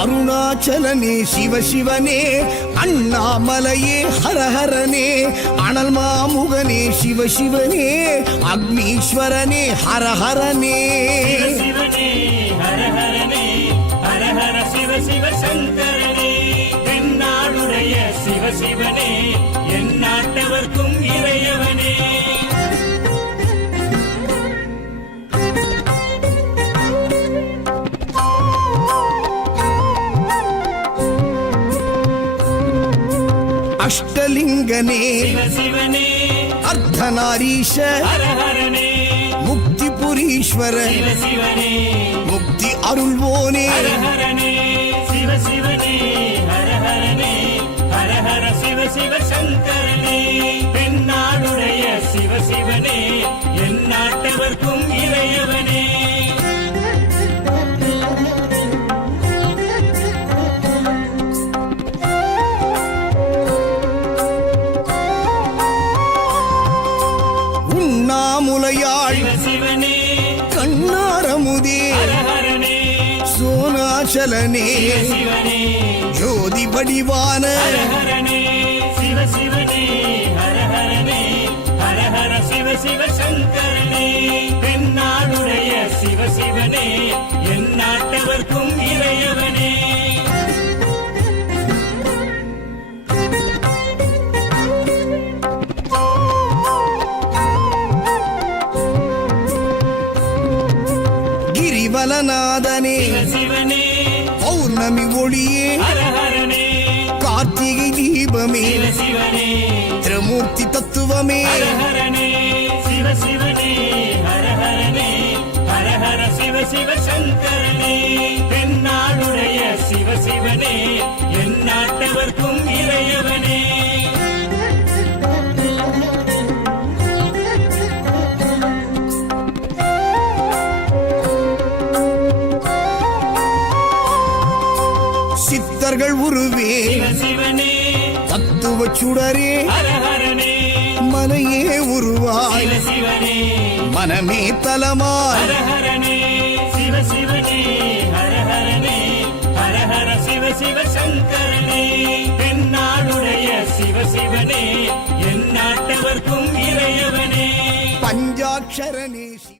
அருணாச்சலனே சிவசிவனே, அண்ணாமலையே ஹரஹரனே, அனல் மாமுகனே சிவசிவனே, அக்னீஸ்வரனே ஹரஹரனே. சிவசிவனே ஹரஹரனே, ஹரஹர சிவ சிவ சங்கரனே, தென்னாடுடைய சிவசிவனே, என் நாட்டவர்க்கும் இறையவனே. அஷ்டலிங்கனே சிவசிவனே, அர்த்தநாரீஷ ஹரஹரனே, முக்திபுரீஸ்வர சிவசிவனே, முக்தி அருள்வோனே. ஹரஹரனே சிவசிவனே, ஹரஹரனே, ஹரஹர சிவ சிவ சங்கரனே, தென்னாடுடைய சிவசிவனே, என் நாட்டவர்க்கும் இறையவனே. உண்ணாமுலையாள் சிவசிவனே, கண்ணாரமுதே ஹரஹரனே, சோனாச்சலனே சிவசிவனே, ஜோதி வடிவான ஹரஹரனே சிவசிவனே, ஹரஹரனே, ஹரஹர சிவ சிவ சங்கரனே, தென்னாடுடைய சிவசிவனே, என் நாட்டவர்க்கும் இறையவனே. கிரிவலநாதனே சிவசிவனே, பௌர்ணமி ஒளியே ஹரஹரனே, கார்த்திகை தீபமே சிவசிவனே, திரமூர்த்தி தத்துவமே. ஹரஹரனே சிவசிவனே, ஹரஹரனே, ஹரஹர சிவ சிவ சங்கரனே, தென்னாடுடைய சிவசிவனே, என் நாட்டவர்க்கும் இறையவனே. சித்தர்கள் உருவே சிவசிவனே, தத்துவ சுடரே ஹரஹரனே, மனையே உருவாய் சிவசிவனே, மனமே தலமாய். ஹரஹரனே சிவசிவனே, ஹரஹரனே, ஹரஹர சிவ சிவ சங்கரனே, தென்னாடுடைய சிவசிவனே, என் நாட்டவர்க்கும் இறையவனே. பஞ்சாட்சரனே